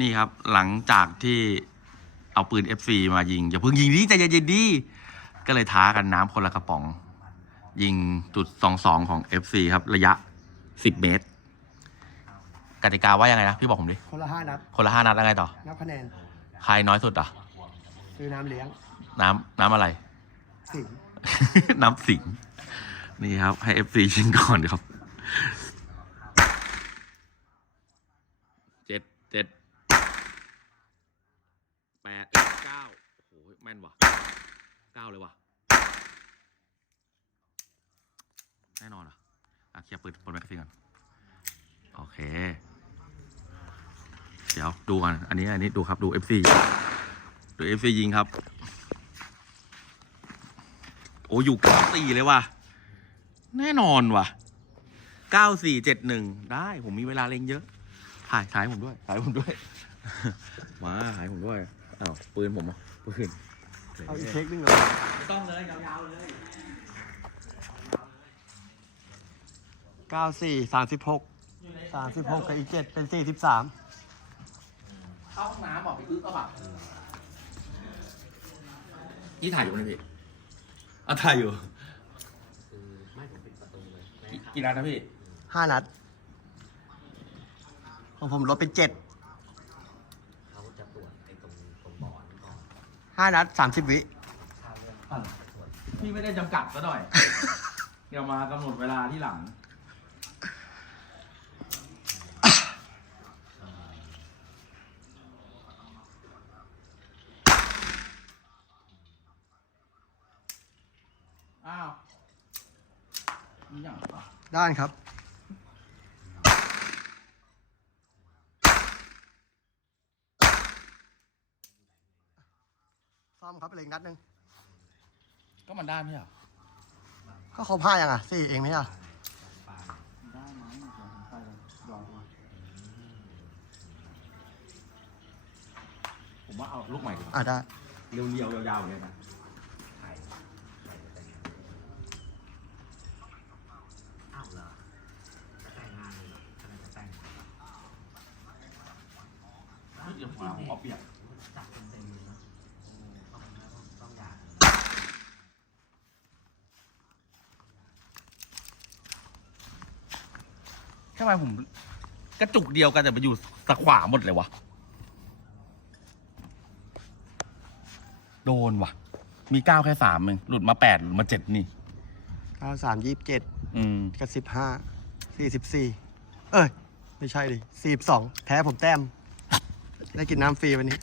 นี่ครับหลังจากที่เอาปืน FC มายิงอย่าเพิ่งยิงดิใจเย็นๆดิก็เลยท้ากันน้ำคนละกระป๋อง ยิงจุด22ของ FC ครับระยะ10 เมตรกติกาว่ายังไงนะพี่บอกผมดิ คนละ5 นัด คนละ5 นัดแล้วไงต่อ นับคะแนน ใครน้อยสุดอ่ะ คือน้ำเลี้ยง น้ำอะไร สิง น้ำสิงนี่ครับให้ FC ชิงก่อนครับ7 8 9โอ้โหแม่นว่ะ9เลยว่ะแน่นอนอ่ะเคลียร์ปืนบนแม็กซี่ก่อนโอเคเดี๋ยวดูกันอันนี้ดูครับดู FC ดู FC ยิงครับโอ้อยู่94เลยว่ะแน่นอนว่ะ9471ได้ผมมีเวลาเล็งเยอะถ่ายผมด้วยมาถ่ายผมด้วยอ้าวปืนผมอ่ะปืน เอาอีกเช็คนึงเหรอ ไม่ต้องเลยยาวๆเลย 94 36 36กับอีก7เป็น43เข้าห้องน้ำบอกไปอึ๊กก็แบบนี่ถ่ายอยู่นะพี่ถ่ายอยู่กี่นัดนะพี่ 5 นัด ของผมลดเป็น7 5 นัด 30 วิ พี่ไม่ได้จำกัดซะหน่อย เดี๋ยวมากำหนดเวลาที่หลังอ้าวนี่อย่างไร ด้านครับ ซ่อมครับเหลืออีกนัดหนึง ก็มันได้ไหมอ่ะ ก็เขาผ้ายังอ่ะ4เองไหมอ่ะ ได้ไหมไปเลยรอผมว่าเอาลูกใหม่ดีกว่า ได้ เรียวๆยาวๆอย่างเงี้ยนะเดี๋ยวผมเอาเปรียบทำไมผมกระจุกเดียวกันแต่ไปอยู่ตะขวาหมดเลยวะโดนว่ะมี9แค่3เองหลุดมา8หลุดมา7นี่93 27กับ15 44 เอ้ย ไม่ใช่ดิ42แพ้ผมแต้ม ได้กินน้ำฟรีวันนี้